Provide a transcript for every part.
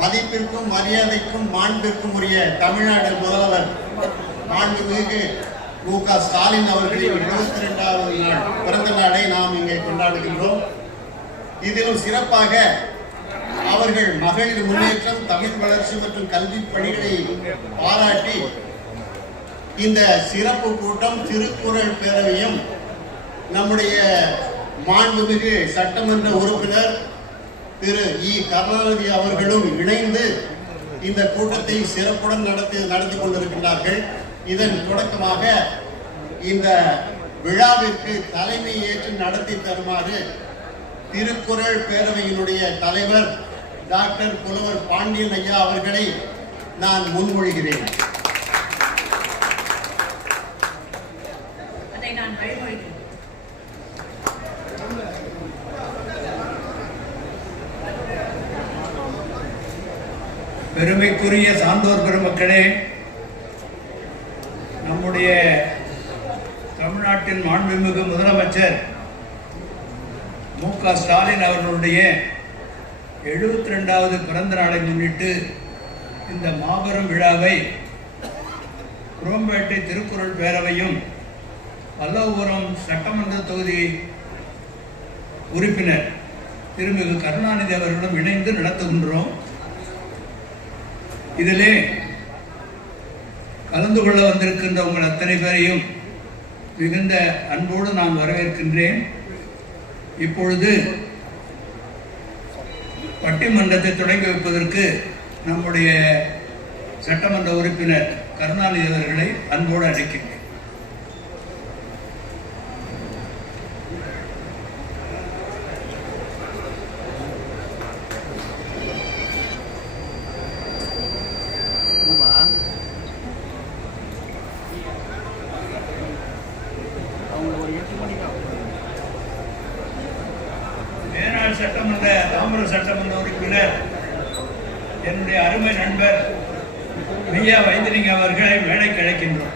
மதிப்பிற்கும் மரியாதைக்கும் மாண்பிற்கும் உரிய தமிழ்நாடு முதல்வர் மாண்புமிகு மு.க. ஸ்டாலின் அவர்களின் 22வது நாள் பிறந்த நாளை நாம் இங்கே கொண்டாடுகின்றோம். இதிலும் சிறப்பாக அவர்கள் மகளிர் முன்னேற்றம், தமிழ் வளர்ச்சி மற்றும் கல்வி பணிகளை பாராட்டி இந்த சிறப்பு கூட்டம் திருக்குறள் பேரவையும் நம்முடைய மாண்புமிகு சட்டமன்ற உறுப்பினர் திரு இ. கருணாநிதி அவர்களும் இணைந்து இந்த கூட்டத்தை சிறப்புடன் நடத்தி கொண்டிருக்கின்றார்கள். இதன் தொடக்கமாக இந்த விழாவிற்கு தலைமை ஏற்று நடத்தி தருமாறு திருக்குறள் பேரவையினுடைய தலைவர் டாக்டர் புலவர் பாண்டியன் ஐயா அவர்களை நான் முன்மொழிகிறேன். பெருமைக்குரிய சான்றோர் பெருமக்களே, நம்முடைய தமிழ்நாட்டின் மாண்புமிகு முதலமைச்சர் மு.க. ஸ்டாலின் அவர்களுடைய 72வது பிறந்த நாளை முன்னிட்டு இந்த மாபெரும் விழாவை குரோம்பேட்டை திருக்குறள் பேரவையும் பல்லவபுரம் சட்டமன்ற தொகுதி உறுப்பினர் திருமிகு கருணாநிதி அவர்களும் இணைந்து நடத்துகின்றோம். இதிலே கலந்து கொள்ள வந்திருக்கின்ற உங்கள் அத்தனை பேரையும் மிகுந்த அன்போடு நான் வரவேற்கின்றேன். இப்பொழுது பட்டிமன்றத்தை தொடங்கி வைப்பதற்கு நம்முடைய சட்டமன்ற உறுப்பினர் கருணாநிதி அவர்களை அன்போடு அழைக்கின்றேன். சட்டமன்ற தாமிர சட்டமன்ற உறுப்பினர் என்னுடைய அருமை நண்பர் மையா வைத்திலிங்க அவர்களை மேடைக்கு அழைக்கின்றோம்.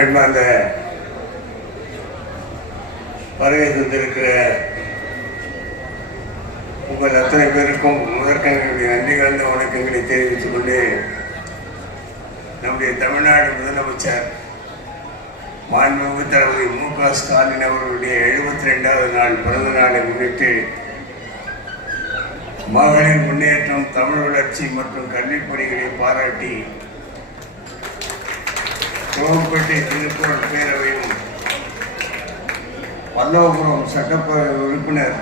அன்பார்ந்த வருகை தந்திருக்கிற உங்கள் அத்தனை பேருக்கும் முதற்கங்களுடைய நன்றி கலந்த வணக்கங்களை தெரிவித்துக் கொண்டு, நம்முடைய தமிழ்நாடு முதலமைச்சர் மாண்புமிகு தளபதி மு.க. ஸ்டாலின் அவர்களுடைய 72வது நாள் பிறந்த நாளை முன்னிட்டு மகளிர் முன்னேற்றம், தமிழ் வளர்ச்சி மற்றும் கல்விப் பணிகளை பாராட்டி குரோம்பேட்டை திருக்குறள் பேரவையும் பல்லவபுரம் சட்டப்பேரவை உறுப்பினர்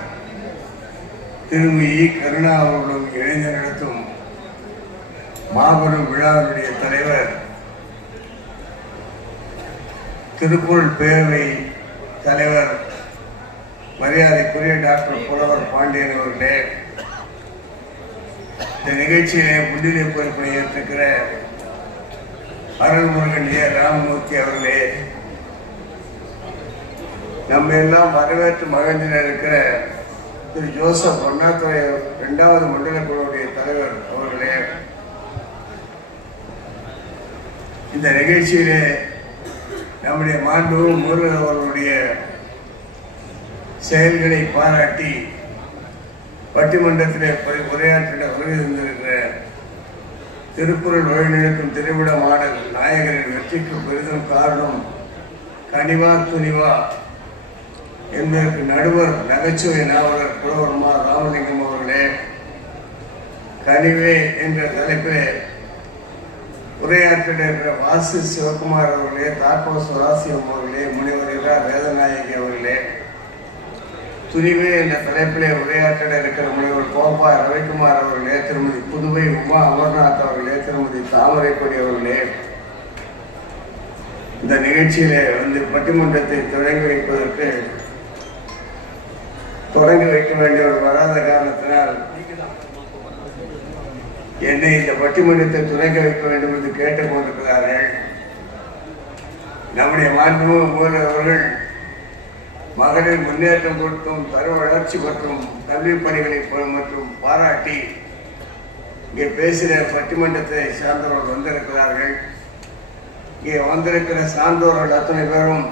திருமதி இ. கருணா அவர்களும் இணைந்து நடத்தும் மாபெரும் விழாவினுடைய தலைவர் திருக்குறள் பேரவை தலைவர் மரியாதைக்குரிய டாக்டர் புலவர் பாண்டியன் அவர்களே, இந்த நிகழ்ச்சியிலே முன்னிலை பொறுப்பினை ஏற்றிருக்கிற அருள்முருகன் ஏ ராமமூர்த்தி அவர்களே, நம்ம எல்லாம் வரவேற்று மகிழ்ந்து இருக்கிற திரு ஜோசப் அண்ணாதுரை 2வது மண்டல குழுவுடைய தலைவர் அவர்களே, இந்த நிகழ்ச்சியிலே நம்முடைய மாண்பு முருகன் அவர்களுடைய செயல்களை பாராட்டி பட்டிமன்றத்திலே உரையாற்றிட வருகை தந்திருக்கிற திருக்குறள் வழிநடக்கும் திரைவிட மாடல் நாயகரின் வெற்றிக்கு பெரிதும் காரணம் கனிவா துணிவா என்பதற்கு நடுவர் நகைச்சுவை நாவலர் புலவர் மா ராமலிங்கம் அவர்களே, கனிவே என்ற தலைப்பிலே உரையாற்றிட இருக்கிற வாசு சிவகுமார் அவர்களே, தாக்கோ சுராசியம் அவர்களே, முனிவர் இரா வேதநாயகி அவர்களே, துணிவே என்ற தலைப்பிலே உரையாற்றிட இருக்கிற முனிவர் கோபா ரவிக்குமார் அவர்களே, திருமதி புதுவை உமா அமர்நாத் அவர்களே, திருமதி தாமரைப்படி அவர்களே, இந்த நிகழ்ச்சியிலே வந்து பட்டிமன்றத்தை தொடங்கி வைக்க வேண்டியவர் வராத காரணத்தினால் என்னை இந்த பட்டிமன்றத்தை தொடங்க வைக்க வேண்டும் என்று கேட்டுக் கொண்டிருக்கிறார்கள். நம்முடைய மாண்புமிகு முதல்வர் அவர்கள் மகளிர் முன்னேற்றம் கொடுத்தும் தரு வளர்ச்சி மற்றும் கல்வி பணிகளை மற்றும் பாராட்டி இங்கே பேசுகிற பட்டிமன்றத்தை சார்ந்தவர்கள் வந்திருக்கிறார்கள். இங்கே வந்திருக்கிற சான்றோர்கள் அத்தனை பேரும்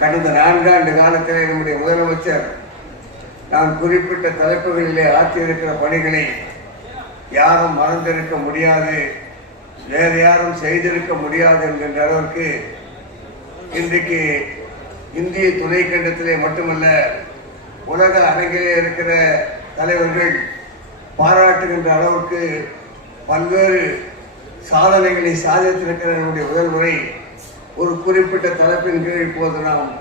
கடந்த 4 ஆண்டு காலத்திலே நம்முடைய முதலமைச்சர் நான் குறிப்பிட்ட தலைப்புகளிலே ஆற்றியிருக்கிற பணிகளை யாரும் மறந்திருக்க முடியாது, வேறு யாரும் செய்திருக்க முடியாது என்கின்ற அளவிற்கு இன்றைக்கு இந்திய துணைக்கண்டத்திலே மட்டுமல்ல உலக அரங்கிலே இருக்கிற தலைவர்கள் பாராட்டுகின்ற அளவுக்கு பல்வேறு சாதனைகளை சாதித்திருக்கிற நம்முடைய முதல்வரை ஒரு குறிப்பிட்ட தலைப்பின் கீழ் இப்போது நாம்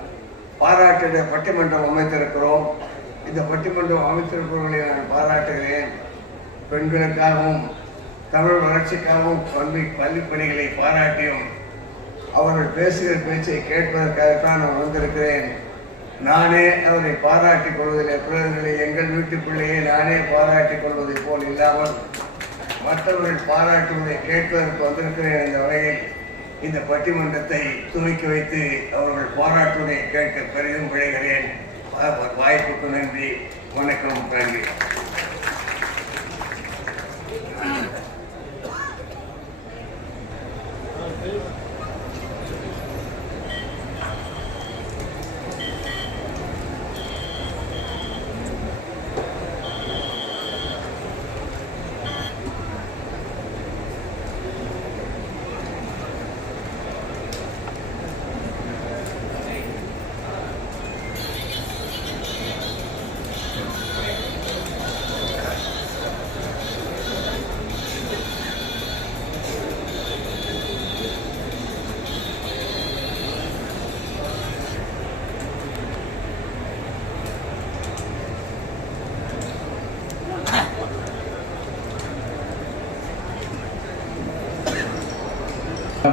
பாராட்டிட பட்டிமன்றம் அமைத்திருக்கிறோம். இந்த பட்டிமன்றம் அமைத்திருப்பவர்களை நான் பாராட்டுகிறேன். பெண்களுக்காகவும் தமிழ் வளர்ச்சிக்காகவும் பள்ளி பணிகளை பாராட்டியும் அவர்கள் பேசுகிற பேச்சை கேட்பதற்காகத்தான் நான் வந்திருக்கிறேன். நானே அவரை பாராட்டிக் கொள்வதில்லை. பிறர்களை எங்கள் வீட்டு பிள்ளையை நானே பாராட்டிக் கொள்வதை போல் இல்லாமல் மற்றவர்கள் பாராட்டுவதை கேட்பதற்கு வந்திருக்கிறேன். இந்த வகையில் இந்த பட்டிமன்றத்தை துவக்கி வைத்து அவர்கள் பாராட்டுவதை கேட்க பெரிதும் விளைகிறேன். வாய்ப்புக்கு நன்றி. வணக்கம். நன்றி.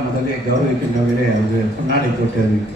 முதலே கௌரவிக்கின்ற வகையிலே அது பொன்னாடை போட்டு அறிவிக்கும்.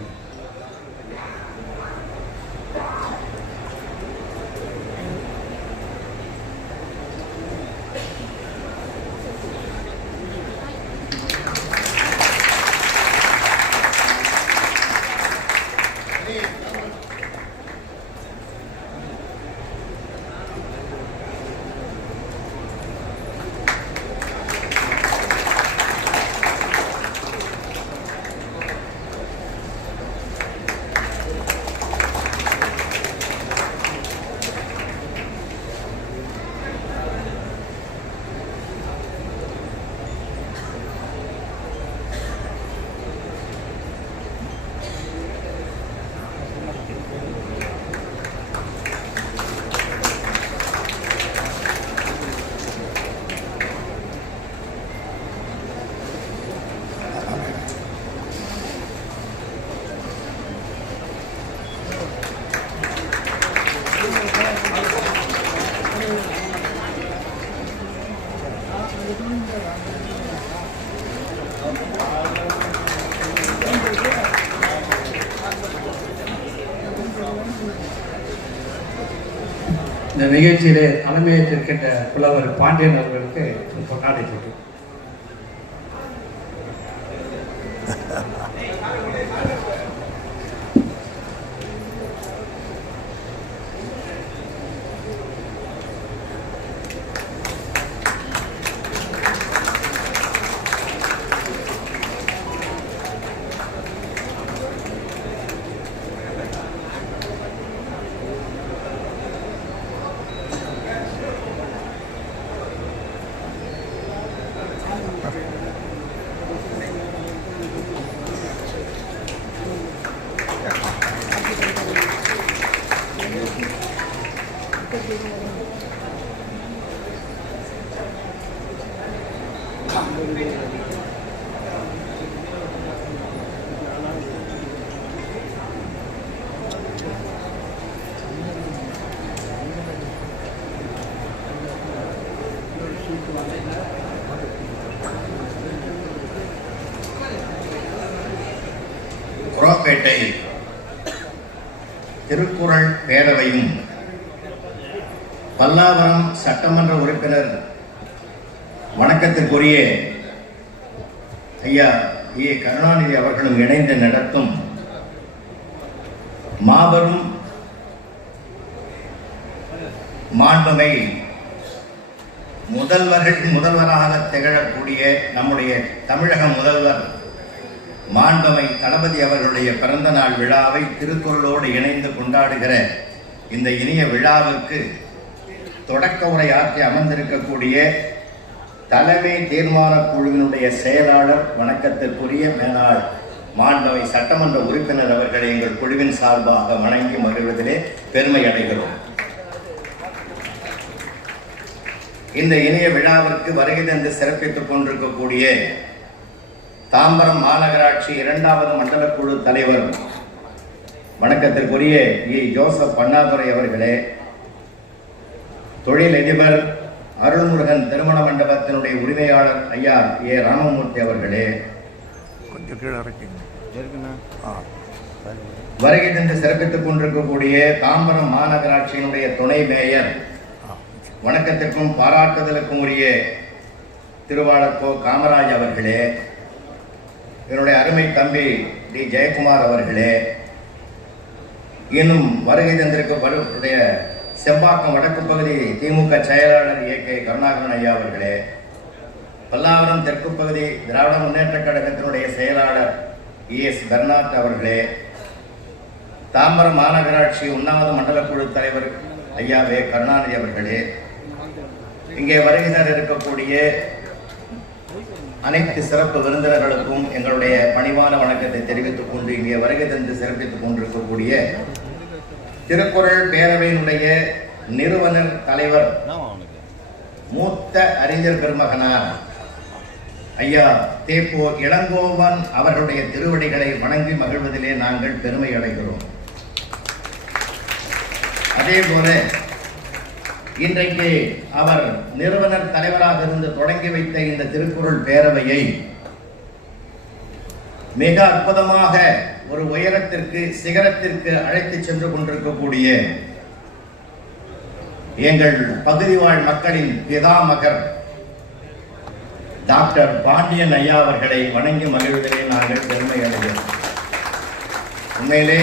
இந்த நிகழ்ச்சியிலே தலைமையேற்றிருக்கின்ற புலவர் பாண்டியன் அவர்களுக்கு பொன்னாடை போட்டு குரோம்பேட்டை திருக்குறள் பேரவையும் பல்லாவரம் சட்டமன்ற உறுப்பினர் வணக்கத்திற்குரிய ஐயா ஏ கருணாநிதி அவர்களும் இணைந்து நடத்தும் மாபெரும் மாண்புமை முதல்வராக திகழக்கூடிய நம்முடைய தமிழக முதல்வர் மாண்புமை தளபதி அவர்களுடைய பிறந்த நாள் விழாவை திருக்குறளோடு இணைந்து கொண்டாடுகிற இந்த இனிய விழாவிற்கு தொடக்க உரை ஆற்றி அமர்ந்திருக்கக்கூடிய தலைமை தீர்மான குழுவினுடைய செயலாளர் வணக்கத்திற்குரிய மேலாள் மாண்புமை சட்டமன்ற உறுப்பினர் அவர்களை எங்கள் குழுவின் சார்பாக வணங்கி மகிழ்வதிலே பெருமை அடைகிறோம். இந்த இனிய விழாவிற்கு வருகை தந்து சிறப்பித்துக் கொண்டிருக்கக்கூடிய தாம்பரம் மாநகராட்சி 2வது மண்டல குழு தலைவர் வணக்கத்திற்குரிய ஜோசப் அண்ணாதுரை அவர்களே, தொழிலதிபர் அருள்முருகன் திருமண மண்டபத்தினுடைய உரிமையாளர் ஐயா ஏ ராமமூர்த்தி அவர்களே, வருகை தந்து சிறப்பித்துக் கொண்டிருக்கக்கூடிய தாம்பரம் மாநகராட்சியினுடைய துணை மேயர் வணக்கத்திற்கும் பாராட்டுதலுக்கும் உரிய திருவாளர் கோ காமராஜ் அவர்களே, என்னுடைய அருமை தம்பி டி ஜெயக்குமார் அவர்களே, இன்னும் வருகை தந்திருக்கக்கூடிய செம்பாக்கம் வடக்கு பகுதி திமுக செயலாளர் ஏ கே கருணாகரன் ஐயா அவர்களே, பல்லாவரம் தெற்கு பகுதி திராவிட முன்னேற்ற கழகத்தினுடைய செயலாளர் எஸ் பெர்னாட் அவர்களே, தாம்பரம் மாநகராட்சி 1வது மண்டல குழு தலைவர் ஐயா வே கருணாநிதி அவர்களே, இங்கே வருகை இருக்கக்கூடிய அனைத்து சிறப்பு விருந்தினர்களுக்கும் எங்களுடைய பணிவான வணக்கத்தை தெரிவித்துக் கொண்டு இங்கே வருகை தந்து சிறப்பித்துக் கொண்டிருக்கக்கூடிய திருக்குறள் பேரவையினுடைய நிறுவனர் தலைவர் மூத்த அறிஞர் பெருமகனார் ஐயா தேப்போ இளங்கோவன் அவர்களுடைய திருவடிகளை வணங்கி மகிழ்வதிலே நாங்கள் பெருமை அடைகிறோம். அதே போல இன்றைக்கு அவர் நிறுவனர் தலைவராக இருந்து தொடங்கி வைத்த இந்த திருக்குறள் பேரவையை மிக அற்புதமாக ஒரு உயரத்திற்கு சிகரத்திற்கு அழைத்து சென்று கொண்டிருக்கக்கூடிய எங்கள் பகுதி வாழ் மக்களின் பிதாமகர் டாக்டர் பாண்டியன் ஐயா அவர்களை வணங்கி மகிழ்வதிலே நாங்கள் பெருமை அடைகிறோம். உண்மையிலே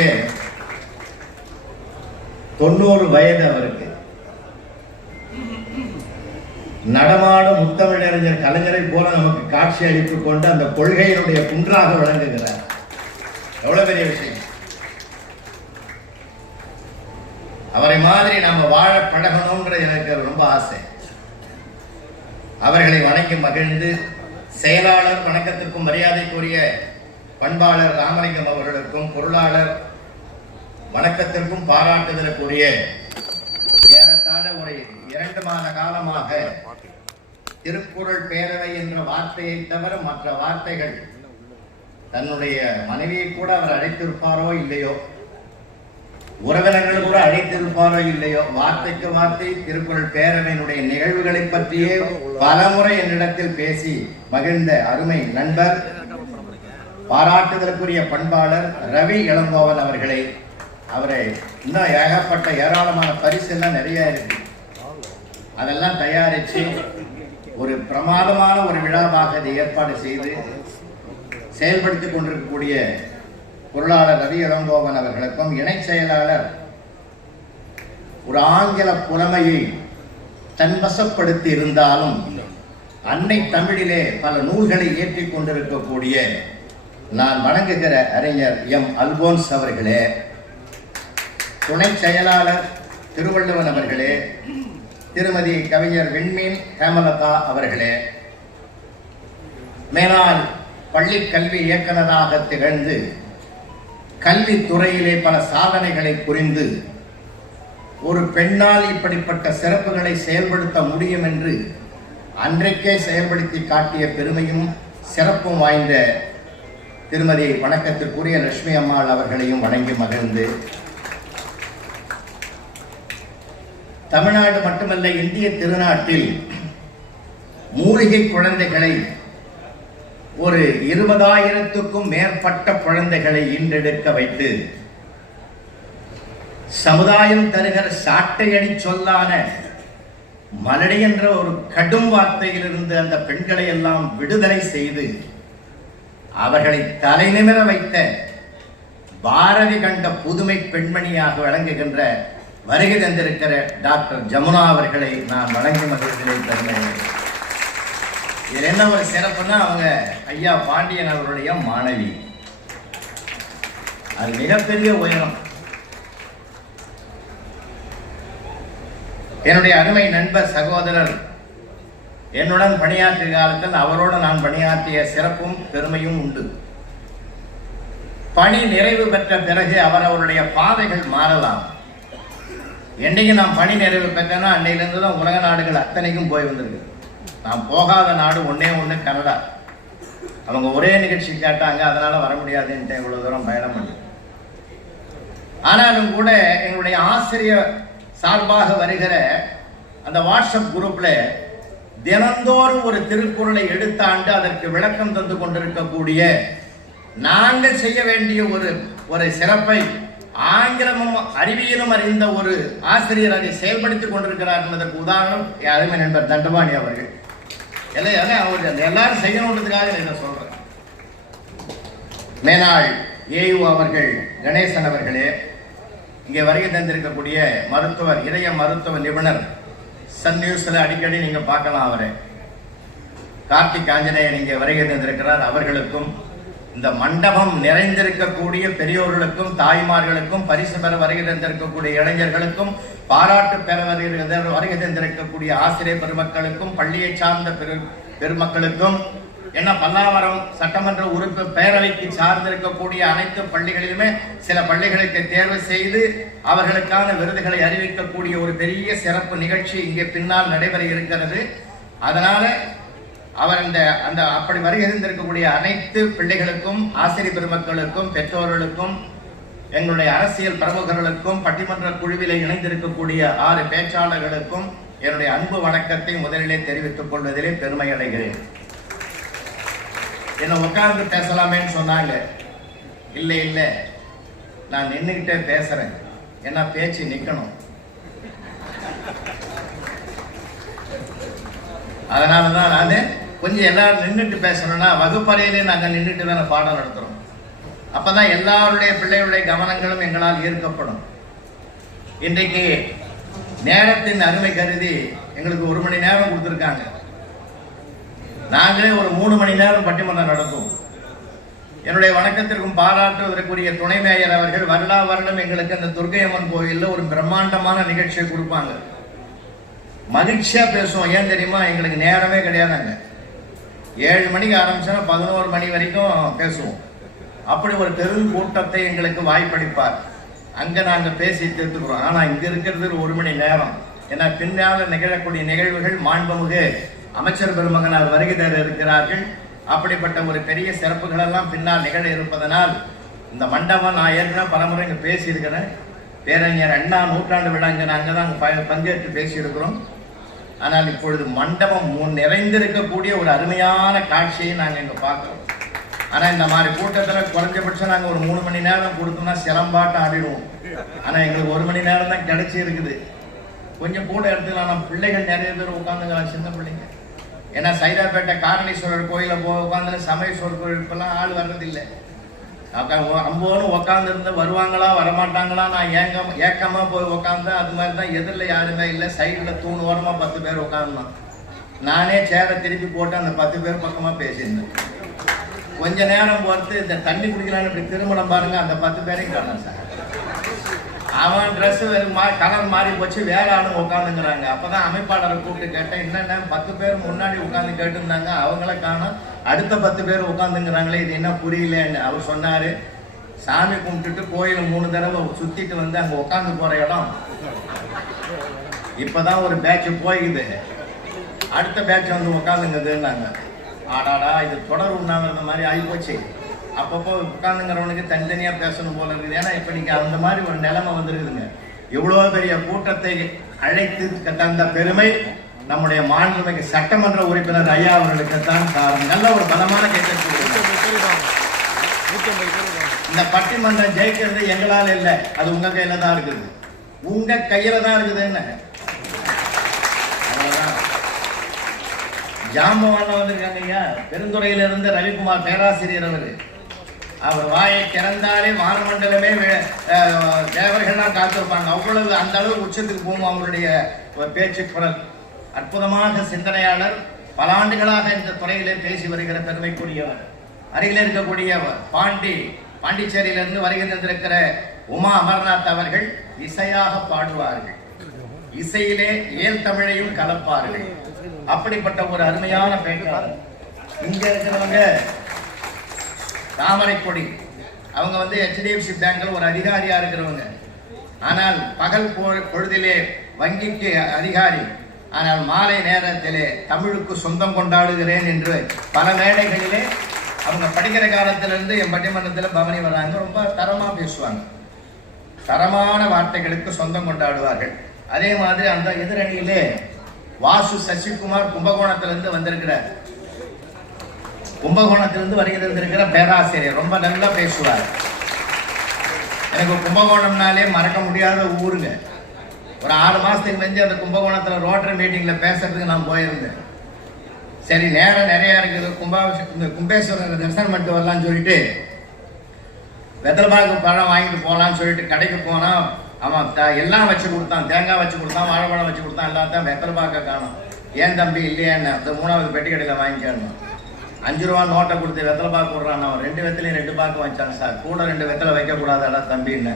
90 வயது அவருக்கு. நடமாடும் முத்தமிழறிஞர் கலைஞரை போல நமக்கு காட்சி அளித்துக் கொண்டு அந்த கொள்கையினுடைய குன்றாக விளங்குகிறார். எவ்வளவு பெரிய விஷயம்! அவரை மாதிரி நாம வாழ பழகணும்ன்றது எனக்கு ரொம்ப ஆசை. அவர்களை வணங்கி மகிழ்ந்து செயலாளர் வணக்கத்திற்கும் மரியாதைக்குரிய பண்பாளர் ராமலிங்கம் அவர்களுக்கும் பொருளாளர் வணக்கத்திற்கும் பாராட்டுதலுக்குரிய ஏறத்தாழ ஒரு 2 மாத காலமாக திருக்குறள் பேரவை என்ற வார்த்தையை தவிர மற்ற வார்த்தைகள் தன்னுடைய மனைவியை கூட அவர் அழைத்திருப்பாரோ இல்லையோ, உறவினர்கள் கூட அழைத்திருப்பாரோ இல்லையோ, வார்த்தைக்கு வார்த்தை திருக்குறள் பேரவையினுடைய நிகழ்வுகளை பற்றியே பலமுறை என்னிடத்தில் பேசி மகிழ்ந்த அருமை நண்பர் பாராட்டுதலுக்குரிய பண்பாளர் ரவி இளங்கோவன் அவர்களை, அவரை இன்னும் ஏகப்பட்ட ஏராளமான பரிசு எல்லாம் நிறைய இருக்கு, அதெல்லாம் தயாரித்து ஒரு பிரமாதமான ஒரு விழாவாக இதை ஏற்பாடு செய்து செயல்படுத்திக் கொண்டிருக்கக்கூடிய பொருளாளர் ரவி இளங்கோவன் அவர்களுக்கும், இணை செயலாளர் ஒரு ஆங்கில புலமையை தன்வசப்படுத்தி இருந்தாலும் அன்னை தமிழிலே பல நூல்களை ஏற்றிக் கொண்டிருக்கக்கூடிய நான் வணங்குகிற அறிஞர் எம் அல்போன்ஸ் அவர்களே, துணை செயலாளர் திருவள்ளுவன் அவர்களே, திருமதி கவிஞர் விண்மீன் ஹேமலதா அவர்களே, மேலாள் பள்ளி கல்வி இயக்குநராக திகழ்ந்து கல்வித்துறையிலே பல சாதனைகளை புரிந்து ஒரு பெண்ணால் இப்படிப்பட்ட சிறப்புகளை செயல்படுத்த முடியும் என்று அன்றைக்கே செயல்படுத்தி காட்டிய பெருமையும் சிறப்பும் வாய்ந்த திருமதி வணக்கத்திற்குரிய லட்சுமி அம்மாள் அவர்களையும் வணங்கி மகிழ்ந்து, தமிழ்நாடு மட்டுமல்ல இந்திய திருநாட்டில் மூலிகை குழந்தைகளை ஒரு 20,000க்கும் மேற்பட்ட குழந்தைகளை ஈன்றெடுக்க வைத்து சமுதாயம் தருகிற சாட்டையடி சொல்லான மலடி என்ற ஒரு கடும் வார்த்தையிலிருந்து அந்த பெண்களை எல்லாம் விடுதலை செய்து அவர்களை தலைநிமிர வைத்த பாரதி கண்ட புதுமை பெண்மணியாக விளங்குகின்ற வருகை தந்திருக்கிற டாக்டர் ஜமுனா அவர்களை நான் வணங்கி மகிழ்கிறேன். பெருமை இதில் என்ன ஒரு சிறப்புன்னா, அவங்க ஐயா பாண்டியன் அவருடைய மாணவி. அது மிகப்பெரிய உயரம். என்னுடைய அருமை நண்பர் சகோதரர் என்னுடன் பணியாற்றிய காலத்தில் அவரோடு நான் பணியாற்றிய சிறப்பும் பெருமையும் உண்டு. பணி நிறைவு பெற்ற பிறகு அவருடைய பாதைகள் மாறலாம். என்னைக்கு நான் பணி நிறைவு பெற்றேன்னா அன்னையிலிருந்து தான் உலக நாடுகள் அத்தனைக்கும் போய் வந்திருக்கு. நான் போகாத நாடு ஒன்னே ஒன்று கனடா. அவங்க ஒரே நிகழ்ச்சி கேட்டாங்க, அதனால வர முடியாதுன்ட்டு இவ்வளவு தூரம் பயணம் பண்ணி. ஆனாலும் கூட எங்களுடைய ஆசிரியர் சார்பாக வருகிற அந்த வாட்ஸ்அப் குரூப்ல தினந்தோறும் ஒரு திருக்குறளை எடுத்தாண்டு அதற்கு விளக்கம் தந்து கொண்டிருக்கக்கூடிய நாங்கள் செய்ய வேண்டிய ஒரு சிறப்பை ஆங்கிலமும் அறிவியலும் அறிந்த ஒரு ஆசிரியர் அதை செயல்படுத்திக் கொண்டிருக்கிறார் என்பதற்கு உதாரணம் அருமை நண்பர் தண்டபாணி அவர்கள். எல்லாரும் செய்யணுன்றதுக்காக இதை சொல்றேன். மேனாள் ஏயு அவர்கள், கணேசன் அவர்களே, இங்கே வருகை தந்திருக்கக்கூடிய மருத்துவர், இதய மருத்துவ நிபுணர், சன் நியூஸ்ல அடிக்கடி நீங்க பார்க்கலாம் அவரை, கார்த்திக் ஆஞ்சநேயன் இங்கே வருகை தந்திருக்கிறார். அவர்களுக்கும் இந்த மண்டபம் நிறைந்திருக்கக்கூடிய பெரியோர்களுக்கும் தாய்மார்களுக்கும் பரிசு பெற வருகை தந்திருக்கக்கூடிய இளைஞர்களுக்கும் பாராட்டு பெற வருகை தந்திருக்கக்கூடிய ஆசிரியர் பெருமக்களுக்கும் பள்ளியை சார்ந்த பெருமக்களுக்கும் என்ன பல்லாவரம் சட்டமன்ற உறுப்பு பேரவைக்கு சார்ந்திருக்கக்கூடிய அனைத்து பள்ளிகளிலுமே சில பள்ளிகளுக்கு தேர்வு செய்து அவர்களுக்கான விருதுகளை அறிவிக்கக்கூடிய ஒரு பெரிய சிறப்பு நிகழ்ச்சி இங்கே பின்னால் நடைபெற இருக்கிறது. அதனால அவர் அந்த அப்படி வருகின்றிருக்கக்கூடிய அனைத்து பிள்ளைகளுக்கும் ஆசிரியர் பெருமக்களுக்கும் பெற்றோர்களுக்கும் எங்களுடைய அரசியல் பிரமுகர்களுக்கும் பட்டிமன்ற குழுவிலே இணைந்திருக்கக்கூடிய 6 பேச்சாளர்களுக்கும் என்னுடைய அன்பு வணக்கத்தை முதலிலே தெரிவித்துக் கொள்வதிலே பெருமை அடைகிறேன். என்ன உட்கார்ந்து பேசலாமேன்னு சொன்னாங்க. இல்லை நான் நின்றுகிட்டே பேசுறேன், என்ன பேச்சு நிக்கணும். அதனாலதான் நான் கொஞ்சம் எல்லாரும் நின்றுட்டு பேசணும்னா வகுப்பறையிலே நாங்கள் நின்றுட்டு தானே பாடம் நடத்துறோம். அப்பதான் எல்லாருடைய பிள்ளைகளுடைய கவனங்களும் எங்களால் ஈர்க்கப்படும். இன்றைக்கு நேரத்தின் அருமை கருதி எங்களுக்கு 1 மணி நேரம் கொடுத்துருக்காங்க. நாங்களே ஒரு 3 மணி நேரம் பட்டிமன்றம் நடத்துவோம். என்னுடைய வணக்கத்திற்கும் பாராட்டுவதற்குரிய துணை மேயர் அவர்கள் வருடம் எங்களுக்கு அந்த துர்க்கையம்மன் கோயிலில் ஒரு பிரம்மாண்டமான நிகழ்ச்சியை கொடுப்பாங்க. மகிழ்ச்சியா பேசுவோம். ஏன் தெரியுமா, எங்களுக்கு நேரமே கிடையாதுங்க. 7 மணிக்கு ஆரம்பிச்சோன்னா 11 மணி வரைக்கும் பேசுவோம். அப்படி ஒரு பெரும் கூட்டத்தை எங்களுக்கு வாய்ப்பளிப்பார். அங்க நாங்க பேசி தீர்த்துக்கிறோம். ஆனா இங்க இருக்கிறது 1 மணி நேரம். ஏன்னா பின்னால நிகழக்கூடிய நிகழ்வுகள் மாண்புமிகு அமைச்சர் பெருமகனார் வருகை தர இருக்கிறார்கள். அப்படிப்பட்ட ஒரு பெரிய சிறப்புகள் எல்லாம் பின்னால் நிகழ இருப்பதனால் இந்த மண்டபம் நான் ஏற்கனவே பலமுறை இங்க பேசியிருக்கிறேன். பேரறிஞர் அண்ணா நூற்றாண்டு விழா இங்க நாங்க தான் பங்கேற்று பேசியிருக்கிறோம். ஆனால் இப்பொழுது மண்டபம் நிறைந்திருக்கக்கூடிய ஒரு அருமையான காட்சியை நாங்கள் இங்க பார்க்கிறோம். ஆனா இந்த மாதிரி கூட்டத்தில் குறைஞ்சபட்சம் நாங்கள் ஒரு 3 மணி நேரம் கொடுத்தோம்னா சிலம்பாட்டம் ஆடிடுவோம். ஆனா எங்களுக்கு 1 மணி நேரம் தான் கிடைச்சி இருக்குது. கொஞ்சம் கூட எடுத்துக்கலாம். பிள்ளைகள் நிறைய பேர் உட்காந்துக்கலாம், சின்ன பிள்ளைங்க. ஏன்னா சைதாப்பேட்டை காரணீஸ்வரர் கோயில உட்காந்து சமயேஸ்வரர் கோயிலுக்கெல்லாம் ஆள் வர்றதில்லை. அம்போன்னு உட்காந்துருந்து வருவாங்களா வரமாட்டாங்களா நான் ஏக்கமா போய் உட்காந்து அது மாதிரி தான். எதிரில் யாருமே இல்லை, சைடில் தூண் ஓரமா 10 பேர் உட்காந்துதான். நானே சேரை திருப்பி போட்டு அந்த 10 பேர் பக்கமா பேசியிருந்தேன். கொஞ்ச நேரம் பொறுத்து இந்த தண்ணி குடிக்கலான்னு இப்படி திருமணம் பாருங்க, அந்த 10 பேரையும் காணும் சார். அவன் ட்ரெஸ் கலர் மாறி போச்சு, வேற ஆளுங்க உட்காந்துங்கிறாங்க. அப்பதான் அமைப்பாளரை கூப்பிட்டு கேட்டேன், என்னென்ன 10 பேர் முன்னாடி உட்காந்து கேட்டுருந்தாங்க, அவங்கள காணும், அடுத்த 10 பேர் உட்காந்துங்கிறாங்களே, இது என்ன புரியலன்னு. அவர் சொன்னாரு, சாமி கும்பிட்டுட்டு கோயில 3 தடவை சுத்திட்டு வந்து அங்க உட்காந்து போற இடம் இப்பதான் ஒரு பேட்ச் போயிடுது, அடுத்த பேட்ச் வந்து உட்காந்துங்குதுன்னாங்க. ஆடாடா இது தொடர் உண்ணாவிரத மாதிரி ஆகிப்போச்சு. அப்பப்போ உட்காந்துங்கிறவனுக்கு தனித்தனியா பேசணும் போல இருக்குது. ஏன்னா இப்ப நீங்க அந்த மாதிரி ஒரு நிலைமை வந்துருக்குதுங்க. எவ்வளவு பெரிய கூட்டத்தை அழைத்து தந்த பெருமை நம்முடைய மாண்புமிகு சட்டமன்ற உறுப்பினர் ஐயா அவர்களுக்குத்தான் காரணம். நல்ல ஒரு பலமான கேட்க. இந்த பட்டிமன்றம் ஜெயிக்கிறது எங்களால் இல்லை, அது உங்க கையில தான் இருக்குது, உங்க கையில தான் இருக்குது. என்ன ஜாம்பவான்ல வந்திருக்காங்க ஐயா, பெருந்துறையில இருந்து ரவிக்குமார் பேராசிரியர் அவர் வாயை திறந்தாலே வானமண்டலமே தேவர்கள்லாம் காத்திருப்பாங்க. அவ்வளவு அந்த அளவு உச்சத்துக்கு போகும் அவருடைய பேச்சு குரல். அற்புதமாக சிந்தனையாளர், பல ஆண்டுகளாக இந்த துறையிலே பேசி வருகிற பெருமைக்குரியவர். அருகில் இருக்கக்கூடிய பாண்டிச்சேரியிலிருந்து வருகின்றிருக்கிற உமா அமர்நாத் அவர்கள் இசையாக பாடுவார்கள், இசையிலே ஏல் தமிழையும் கலப்பார்கள். அப்படிப்பட்ட ஒரு அருமையான பேச்சாளர். இங்க இருக்கிறவங்க தாமரைக்கொடி, அவங்க வந்து HDFC பேங்க்ல ஒரு அதிகாரியா இருக்கிறவங்க. ஆனால் பகல் பொழுதிலே வங்கிக்கு அதிகாரி, ஆனால் மாலை நேரத்திலே தமிழுக்கு சொந்தம் கொண்டாடுகிறேன் என்று பல மேடைகளிலே அவங்க படிக்கிற காலத்திலிருந்து என் பட்டிமன்றத்தில் பவனி வர்றாங்க. ரொம்ப தரமா பேசுவாங்க, தரமான வார்த்தைகளுக்கு சொந்தம் கொண்டாடுவார்கள். அதே மாதிரி அந்த எதிரணியிலே வாசு சசிகுமார் கும்பகோணத்திலிருந்து வந்திருக்கிறார். கும்பகோணத்திலிருந்து வருகிற பேராசிரியர் ரொம்ப நல்லா பேசுவார். எனக்கு கும்பகோணம்னாலே மறக்க முடியாத ஊருங்க. ஒரு 6 மாசத்துக்கு முன்னாடி அந்த கும்பகோணத்துல ரோட்டரி மீட்டிங்ல பேசுறதுக்கு நான் போயிருந்தேன். சரி நேரம் நிறைய இருக்குது, கும்பேஸ்வரர் தரிசனம் பண்ணிட்டு வரலாம்னு சொல்லிட்டு வெத்தலைபாக்கு பழம் வாங்கிட்டு போகலான்னு சொல்லிட்டு கடைக்கு போனா அவன் எல்லாம் வச்சு கொடுத்தான், தேங்காய் வச்சு கொடுத்தான், வாழைப்பழம் வச்சு கொடுத்தான், எல்லாத்தையும் வெத்தலைபாக்க காணும். ஏன் தம்பி இல்லையான்னு அந்த 3வது பெட்டி கடையில் வாங்கிக்கணும். 5 ரூபா நோட்டை கொடுத்து வெத்தலைபாக்கு விடுறான். அவன் 2 வெத்தலையும் 2 பாக்கு வச்சான். சார் கூட 2 வெத்தலை வைக்க கூடாதாடா தம்பின்னு.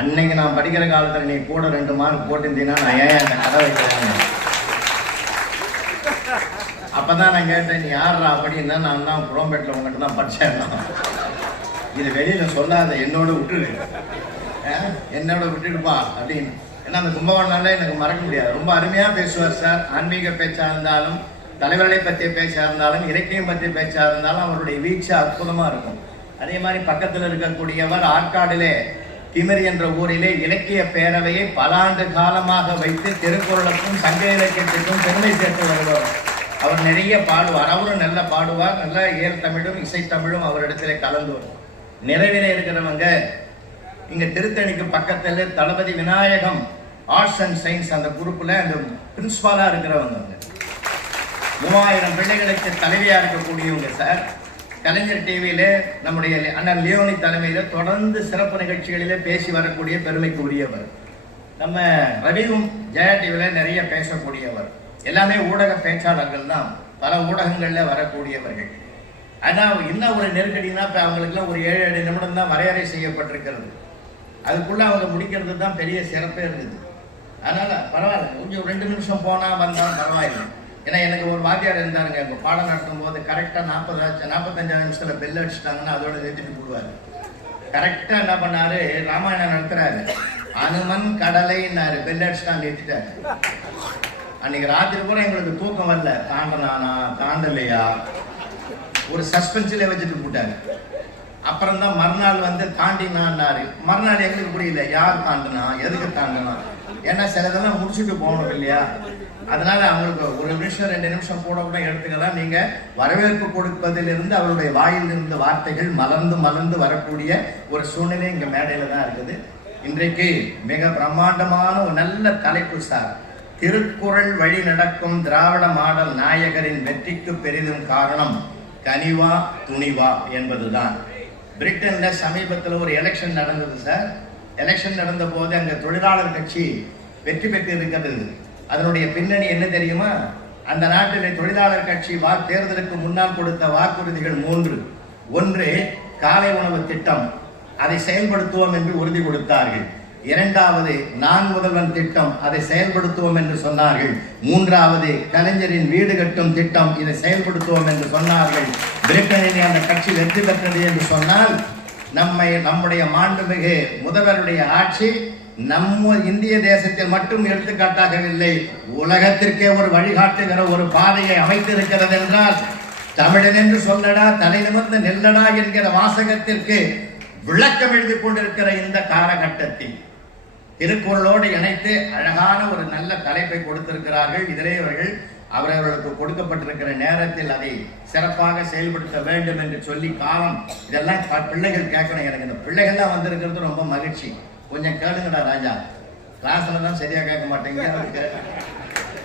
அன்னைக்கு நான் படிக்கிற காலத்துல நீ கூட 2 மார்க் போட்டிருந்தீங்கன்னா நான் ஏன் அந்த கடை வைக்கிறேன். அப்பதான் நான் கேட்டேன், நீ யாரா அப்படின்னா, நான் தான் குரோம்பேட்டில் உங்ககிட்ட தான் படிச்சேன், இது வெளியில சொல்லாத, என்னோட விட்டுடு, என்னோட விட்டுடுப்பா அப்படின்னு. ஏன்னா அந்த கும்பகோணம்னால எனக்கு மறக்க முடியாது. ரொம்ப அருமையா பேசுவார் சார். ஆன்மீக பேச்சா இருந்தாலும், தலைவர்களை பற்றிய பேச்சா இருந்தாலும், இலக்கியம் பற்றிய பேச்சா இருந்தாலும் அவருடைய வீழ்ச்சி அற்புதமா இருக்கும். அதே மாதிரி பக்கத்தில் இருக்கக்கூடியவர் ஆற்காடிலே திமிர் என்ற ஊரிலே இலக்கிய பேரவையை பல ஆண்டு காலமாக வைத்து திருக்குறளுக்கும் சங்க இலக்கியத்திற்கும் பெருமை சேர்த்து வருவார். அவர் நிறைய பாடுவார், அவரும் நல்ல பாடுவார், நல்ல ஏர் தமிழும் இசைத்தமிழும் அவரிடத்திலே கலந்து வரும். நிறைவிலே இருக்கிறவங்க இங்க திருத்தணிக்கு பக்கத்துல தளபதி விநாயகம் ஆர்ட்ஸ் அண்ட் சயின்ஸ் அந்த குரூப்ல அந்த பிரின்சிபாலா இருக்கிறவங்க, 3000 பிள்ளைகளுக்கு தலைவியா இருக்கக்கூடியவங்க சார். கலைஞர் டிவியில நம்முடைய அண்ணன் லியோனி தலைமையில தொடர்ந்து சிறப்பு நிகழ்ச்சிகளிலே பேசி வரக்கூடிய பெருமைக்கு உரியவர். நம்ம ரவியும் ஜெயா டிவியில நிறைய பேசக்கூடியவர். எல்லாமே ஊடக பேச்சாளர்கள் தான், பல ஊடகங்கள்ல வரக்கூடியவர்கள். அதான் என்ன ஒரு நெருக்கடினா, இப்ப அவங்களுக்குலாம் ஒரு 7 நிமிடம் தான் வரையறை செய்யப்பட்டிருக்கிறது. அதுக்குள்ள அவங்க முடிக்கிறது தான் பெரிய சிறப்பே இருக்குது. அதனால பரவாயில்ல, கொஞ்சம் 2 நிமிஷம் போனா வந்தாலும் பரவாயில்லை. ஏன்னா எனக்கு ஒரு வாத்தியார் இருந்தாருங்க, இப்போ பாடம் நடத்தும் போது கரெக்டா 45 நிமிஷத்துல பெல் அடிச்சுட்டாங்கன்னா அதோட நிறுத்திட்டு போடுவாரு. கரெக்டா என்ன பண்ணாரு, ராமாயணம் நடத்துறாரு, அனுமன் கடலைன்னாரு, பெல் அடிச்சுட்டா நிறுத்திட்டாரு. அன்னைக்கு ராத்திரி கூட எங்களுக்கு தூக்கம் வரல, தாண்டனானா தாண்டலையா ஒரு சஸ்பென்ஸ்ல வச்சுட்டு போட்டாரு. அப்புறம் தான் மறுநாள் வந்து தாண்டினான்னாரு. மறுநாள் எங்களுக்கு புரியல, யார் தாண்டினா, எதுக்கு தாண்டினா. ஏன்னா சிலதெல்லாம் முடிச்சுட்டு போகணும் இல்லையா. அதனால அவங்களுக்கு 1 நிமிஷம் 2 நிமிஷம் கூட எடுத்துக்கலாம். நீங்க வரவேற்பு கொடுப்பதிலிருந்து அவருடைய வாயில் இருந்த வார்த்தைகள் மலர்ந்து மலர்ந்து வரக்கூடிய ஒரு சூழ்நிலை இங்க மேடையில தான் இருக்குது. இன்றைக்கு மிக பிரம்மாண்டமான ஒரு நல்ல தலைப்பு சார். திருக்குறள் வழி நடக்கும் திராவிட மாடல் நாயகரின் வெற்றிக்கு பெரிதும் காரணம் கனிவா துணிவா என்பதுதான். பிரிட்டன்ல சமீபத்தில் ஒரு எலெக்ஷன் நடந்தது சார். எலெக்ஷன் நடந்த போது அங்க தொழிலாளர் கட்சி வெற்றி பெற்று இருக்கிறது. அதனுடைய பின்னணி என்ன தெரியுமா? அந்த நாட்டில் தொழிலாளர் கட்சி தேர்தலுக்கு முன்னால் கொடுத்த வாக்குறுதிகள் 3. 1, காலை உணவு திட்டம், அதை செயல்படுத்துவோம் என்று உறுதி கொடுத்தார்கள். 2வது, நான் முதல்வன் திட்டம், அதை செயல்படுத்துவோம் என்று சொன்னார்கள். 3வது, கலைஞரின் வீடு கட்டும் திட்டம், இதை செயல்படுத்துவோம் என்று சொன்னார்கள். பிரிட்டனிலே அந்த கட்சி வெற்றி பெற்றது என்று சொன்னால் நம்முடைய மாண்புமிகு முதல்வருடைய ஆட்சி நம்ம இந்திய தேசத்தில் மட்டும் எடுத்துக்காட்டாகவில்லை, உலகத்திற்கே ஒரு வழிகாட்டுகிற ஒரு பாதையை அமைத்திருக்கிறது என்றால் தமிழன் என்று சொல்லடா, தலை நிமிர்ந்து நெல்லடா என்கிற வாசகத்திற்கு விளக்கம் எழுதி கொண்டிருக்கிற இந்த காலகட்டத்தில் திருக்குறளோடு இணைத்து அழகான ஒரு நல்ல தலைப்பை கொடுத்திருக்கிறார்கள். இதிலே அவர்களுக்கு கொடுக்கப்பட்டிருக்கிற நேரத்தில் அதை சிறப்பாக செயல்படுத்த வேண்டும் என்று சொல்லி காலம் இதெல்லாம் பிள்ளைகள் கேட்கணும். எனக்கு இந்த பிள்ளைகள்லாம் வந்திருக்கிறது ரொம்ப மகிழ்ச்சி. கொஞ்சம் கேளுங்கடா ராஜா, கிளாஸ்ல தான் சரியா கேட்க மாட்டேங்க.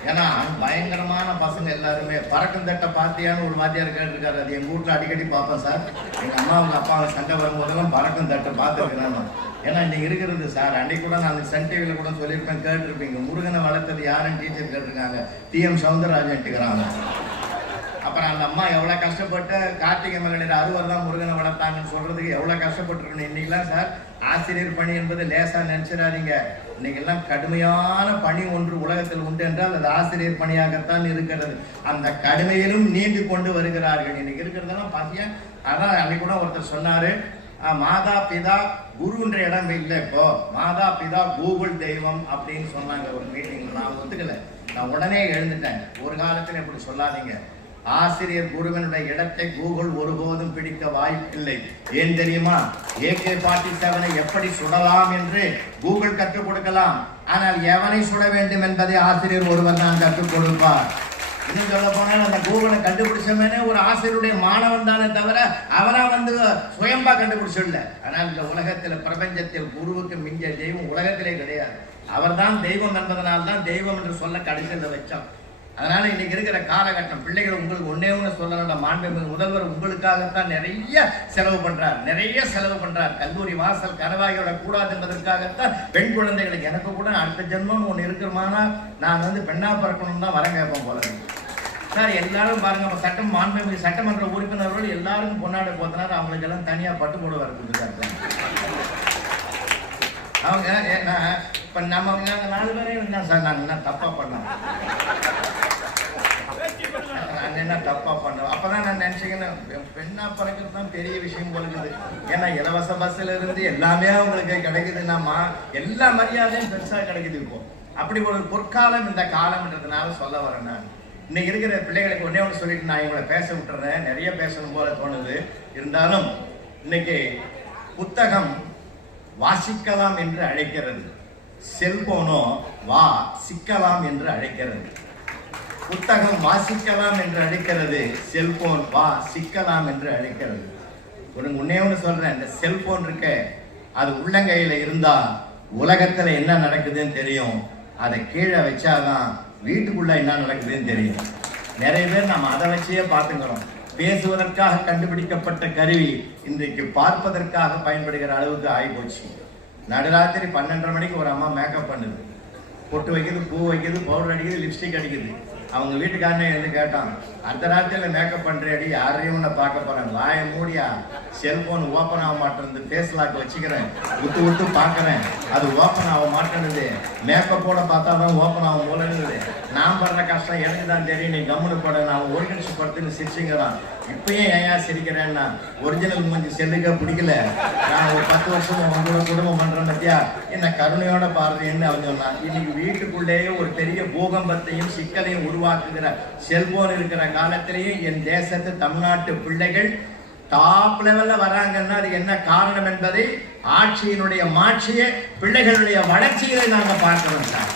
ஏன்னா பயங்கரமான பசங்க எல்லாருமே. பறக்கும் தட்டை பாத்தியான்னு ஒரு வாத்தியார் கேட்டிருக்காரு. அது எங்க வீட்டுல அடிக்கடி பார்ப்பேன் சார். எங்க அம்மாவுங்க அப்பாவை சண்டை வரும்போதெல்லாம் பறக்கும் தட்டை பார்த்துருக்கிறேன். ஏன்னா இன்னைக்கு இருக்கிறது சார். அன்னைக்கு கூட நான் சன் டிவியில கூட சொல்லியிருப்பேன், கேட்டிருப்பீங்க. முருகனை வளர்த்தது யாருன்னு டீச்சர் கேட்டிருக்காங்க. TM சௌந்தரராஜன்ட்டுக்கிறாங்க. அப்புறம் அந்த அம்மா எவ்வளவு கஷ்டப்பட்டு கார்த்திகை மகளிர் 60 தான் முருகனை வளர்த்தாங்கன்னு சொல்றதுக்கு எவ்வளவு கஷ்டப்பட்டுருக்கணும். இன்னைக்கெல்லாம் சார் ஆசிரியர் பணி என்பது லேசா நினைச்சிடாதீங்க. இன்னைக்கு எல்லாம் கடுமையான பணி ஒன்று உலகத்தில் உண்டு என்றால் அது ஆசிரியர் பணியாகத்தான் இருக்கிறது. அந்த கடுமையிலும் நீண்டு கொண்டு வருகிறார்கள். இன்னைக்கு இருக்கிறதெல்லாம் பாத்தியா. அதான் அன்னைக்கு கூட ஒருத்தர் சொன்னாரு, மாதா பிதா குருன்ற இடம் இல்லை, இப்போ மாதா பிதா கூகுள் தெய்வம் அப்படின்னு சொன்னாங்க ஒரு மீட்டிங். நான் ஒத்துக்கல, நான் உடனே எழுந்துட்டேன். ஒரு காலத்துல இப்படி சொல்லாதீங்க. ஆசிரியர் குருவினுடைய இடத்தை கூகுள் ஒருபோதும் பிடிக்க வாய்ப்பில்லை. ஏன் தெரியுமா? AK-47 எப்படி சுடலாம் என்று கூகுள் கற்றுக் கொடுக்கலாம், ஆனால் எவனை சுட வேண்டும் என்பதை ஆசிரியர் ஒருவர் தான் கற்றுக் கொடுப்பார். இன்னும் சொல்ல போனால் அந்த கூகுளை கண்டுபிடிச்சவனே ஒரு ஆசிரியருடைய மாணவன் தானே தவிர அவனா சுயம்பா கண்டுபிடிச்சிடல. ஆனால் இந்த உலகத்தில் பிரபஞ்சத்தில் குருவுக்கு மிஞ்ச தெய்வம் உலகத்திலே கிடையாது. அவர் தான் தெய்வம் என்பதனால்தான் தெய்வம் என்று சொல்ல கடைசியில் வச்சோம். அதனால இன்னைக்கு இருக்கிற காலகட்டம் பிள்ளைகள் உங்களுக்கு ஒன்னே ஒன்று சொல்லணும். மாண்புமிகு முதல்வர் உங்களுக்காகத்தான் நிறைய செலவு பண்றார். கல்லூரி வாசல் கனவாகிவிட கூடாது என்பதற்காகத்தான் பெண் குழந்தைகளுக்கு. எனக்கு கூட அடுத்த ஜென்மம் ஒன்று இருக்கிறமானா நான் பெண்ணா பிறக்கணும் தான் வரம் கேட்போம் போல சார். எல்லாரும் பாருங்க, மாண்புமிகு சட்டமன்ற உறுப்பினர்கள் எல்லாருக்கும் பொன்னாடை போத்தினார். அவங்களுக்கு எல்லாம் தனியா பட்டு போட வரது. அவங்க இப்ப நம்ம 4 பேரே என்ன சார் நாங்க என்ன தப்பா பண்ணோம், என்ன தப்பா பண்ணோம். அப்பதான் நான் நினைச்சுக்கிறேன், பெண்ணா பிறக்கிறது தான் பெரிய விஷயம் போலுக்குது. ஏன்னா இலவச பஸ்ல இருந்து எல்லாமே அவங்களுக்கு கிடைக்குதுன்னாமா எல்லா மரியாதையும் பெருசா கிடைக்குது. இப்போ அப்படி ஒரு பொற்காலம் இந்த காலம்ன்றதுனால சொல்ல வரேன். நான் இன்னைக்கு இருக்கிற பிள்ளைகளுக்கு ஒன்னே ஒன்று சொல்லிட்டு நான் இவங்களை பேச விட்டுறேன். நிறைய பேசணும் போல தோணுது. இருந்தாலும் இன்னைக்கு புத்தகம் வாசிக்கலாம் என்று அழைக்கிறது, செல்போனோ வா சிக்கலாம் என்று அழைக்கிறது. புத்தகம் வாசிக்கலாம் என்று அழைக்கிறது, செல்போன் வா சிக்கலாம் என்று அழைக்கிறது. ஒன்னே ஒன்று சொல்றேன், இந்த செல்போன் இருக்க அது உள்ளங்கையில இருந்தா உலகத்துல என்ன நடக்குதுன்னு தெரியும். அதை கீழே வச்சாதான் வீட்டுக்குள்ள என்ன நடக்குதுன்னு தெரியும். நிறைய பேர் நம்ம அதை வச்சே பார்த்துக்கிறோம். பேசுவதற்காக கண்டுபிடிக்கப்பட்ட கருவி இன்றைக்கு பார்ப்பதற்காக பயன்படுகிற அளவுக்கு ஆகிப்போச்சு. நடுராத்திரி 12:30 மணிக்கு ஒரு அம்மா மேக்கப் பண்ணுது, பொட்டு வைக்குது, பூ வைக்குது, பவுடர் அடிக்குது, லிப்ஸ்டிக் அடிக்குது. அவங்க வீட்டுக்காரனே எழுந்து கேட்டான், அந்த ராத்திரியில் மேக்கப் பண்றேடி, யாரையும் உன்னை பார்க்க போறேன், வாயை மூடியா, செல்போன் ஓப்பன் ஆக மாட்டேன், ஃபேஸ் லாக் வச்சுக்கிறேன், விட்டு பார்க்கறேன், அது ஓப்பன் ஆக மாட்டேன்னுது, மேக்கப்போட பார்த்தா தான் ஓப்பன் ஆகும் போல இருந்தது. நான் படுற கஷ்டம் எனக்கு தான் தெரியும், நீ கம்முனு போட, நான் ஒருங்கிணைச்சு படுத்துன்னு சிரிச்சுங்கிறான். இப்பயும் ஏன் சிரிக்கிறேன்னா ஒரிஜினல் மூஞ்சி செல்லுக்க பிடிக்கல, நான் ஒரு 10 வருஷம் உங்களோட குடும்பம் பண்றேன் பத்தியா, என்ன கருணையோட பாடுறேன்னு அவன் சொன்னான். இன்னைக்கு வீட்டுக்குள்ளேயே ஒரு பெரிய பூகம்பத்தையும் சிக்கலையும் உருவாக்குகிற செல்போன் இருக்கிற காலத்திலேயே என் தேசத்து தமிழ்நாட்டு பிள்ளைகள் டாப் லெவல்ல வராங்கன்னா அது என்ன காரணம் என்பதை ஆட்சியினுடைய மாட்சியை பிள்ளைகளுடைய வளர்ச்சியை நாங்க பார்க்கிறோம் சார்.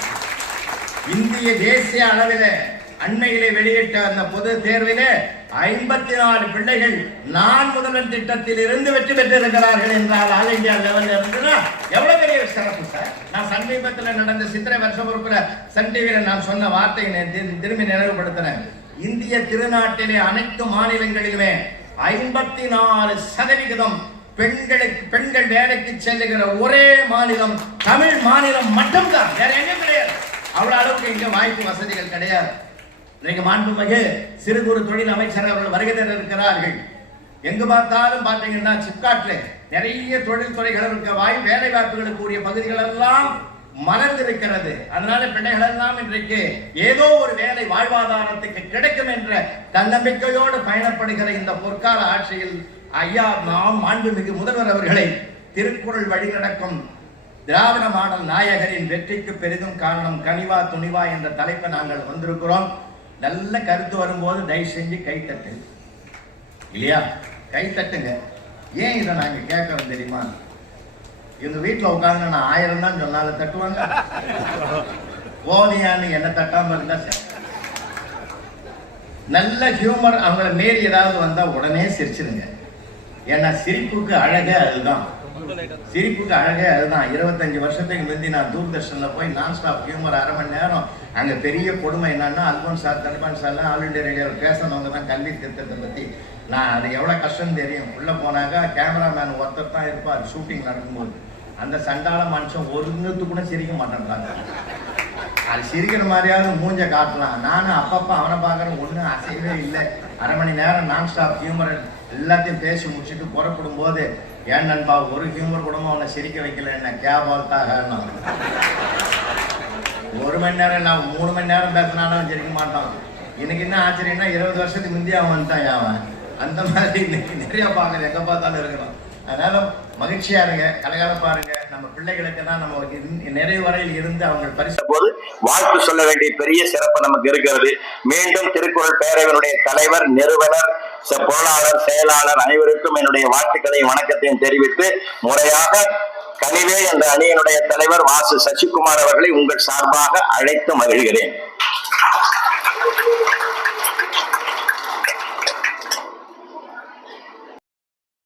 இந்திய தேசிய அளவிலே அண்மையிலே வெளியிட்ட அந்த பொது தேர்விலே 54 பிள்ளைகள் நான் முதல்வன் திட்டத்தில் இருந்து வெற்றி பெற்றிருக்கிறார்கள் என்றால் ஆல் இந்தியா லெவல்ல இருந்துன்னா எவ்வளவு பெரிய சிறப்பு சார். நான் சமீபத்தில் நடந்த சித்திரை வருஷ பொறுப்புல சன் டிவியில நான் சொன்ன வார்த்தையை திரும்பி நினைவுபடுத்தினேன். இந்திய திருநாட்டிலே அனைத்து மாநிலங்களிலுமே 54% பெண்கள் வேலைக்கு செல்லுகிற ஒரே மாநிலம் தமிழ் மாநிலம் மட்டும்தான், வேற எங்க கிடையாது. அவ்வளவு அளவுக்கு இங்க வாய்ப்பு வசதிகள் கிடையாது. இன்னைக்கு மாண்புமிகு சிறு குறு தொழில் அமைச்சர் அவர்கள் வருகை தர இருக்கிறார்கள். எங்கு பார்த்தாலும் பாத்தீங்கன்னா சிப்காட்ல நிறைய தொழில் துறைகள் இருக்க வேலை வாய்ப்புகளுக்கு உரிய பகுதிகள் எல்லாம் மலர்ந்திருக்கிறது. அதனால பிள்ளைகள் எல்லாம் இன்றைக்கு ஏதோ ஒரு வேலை வாழ்வாதாரத்துக்கு கிடைக்கும் என்ற தன்னம்பிக்கையோடு பயணப்படுகிற இந்த பொற்கால ஆட்சியில் ஐயா நாம் மாண்புமிகு முதல்வர் அவர்களை திருக்குறள் வழி நடக்கும் திராவிட மாடல் நாயகரின் வெற்றிக்கு பெரிதும் காரணம் கனிவா துணிவா என்ற தலைப்பை நாங்கள் வந்திருக்கிறோம். நல்ல கருத்து வரும்போது தயவு செஞ்சு கைத்தட்டு இல்லையா, கைத்தட்டுங்க. ஏன் இதை நாங்க கேட்கறோம் தெரியுமா? எங்க வீட்டுல உட்காந்து நான் 1000 தான் சொன்னாலும் தட்டுவாங்க. போதியான்னு என்ன தட்டாம இருந்தா நல்ல ஹியூமர் அவங்கள மீறி ஏதாவது வந்தா உடனே சிரிச்சிருங்க. ஏன்னா சிரிப்புக்கு அழகே அதுதான், சிரிப்புக்கு அழகே அதுதான். 25 வருஷத்துக்கு முந்தி நான் தூர்தர்ஷன்ல போய் நான் ஸ்டாப் ஹியூமர் 1/2 மணி நேரம். அங்க பெரிய கொடுமை என்னன்னா அல்போன் சார் தல்பான் சார்லாம் ஆல் இண்டியா ரேடியோவில் பேசணுங்க தான் கல்வி திட்டத்தை பத்தி. நான் அது எவ்வளவு கஷ்டம் தெரியும். உள்ள போனாக்கா கேமராமேன் ஒருத்தர் தான் இருப்பார் ஷூட்டிங் நடக்கும்போது. அந்த சண்டால மனுஷன் ஒருங்கு கூட சிரிக்க மாட்டேன்றாங்க. அது சிரிக்கிற மாதிரியாவது மூஞ்ச காட்டலாம். நானும் அப்பப்போ அவனை பார்க்கறேன், ஒன்றும் அசையவே இல்லை. 1/2 மணி நேரம் நான் ஸ்டாப் ஹியூமர் எல்லாத்தையும் பேசி முடிச்சுட்டு புறப்படும் போது, ஏன் நண்பா ஒரு ஹியூமர் கூட அவனை சிரிக்க வைக்கல என்ன கேபால்ட்டாக 1 மணி நேரம் நான் 3 மணி நேரம் பேசினாலும் சிரிக்க மாட்டான். எனக்கு என்ன ஆச்சரியம்னா 20 வருஷத்துக்கு முந்தைய அவன் வந்துட்டான் அவன். அந்த மாதிரி இன்னைக்கு நிறைய பார்க்குறேன், எங்க பார்த்தாலும் இருக்கிறோம். அதனால மகிழ்ச்சியா இருங்க, கலகலப்பா இருங்க. நம்ம பிள்ளைகளுக்கு தான் நம்ம நிறைய வரையில் இருந்து அவங்க பரிசு போது வாழ்த்து சொல்ல வேண்டிய பெரிய சிறப்பு நமக்கு இருக்கிறது. மீண்டும் திருக்குறள் பேரவையினுடைய தலைவர், நிறுவனர், பொருளாளர், செயலாளர் அனைவருக்கும் என்னுடைய வாழ்த்துக்களையும் வணக்கத்தையும் தெரிவித்து முறையாக கனிவே என்ற அணியினுடைய தலைவர் வாசு சசிகுமார் அவர்களை உங்கள் சார்பாக அழைத்து மகிழ்கிறேன்.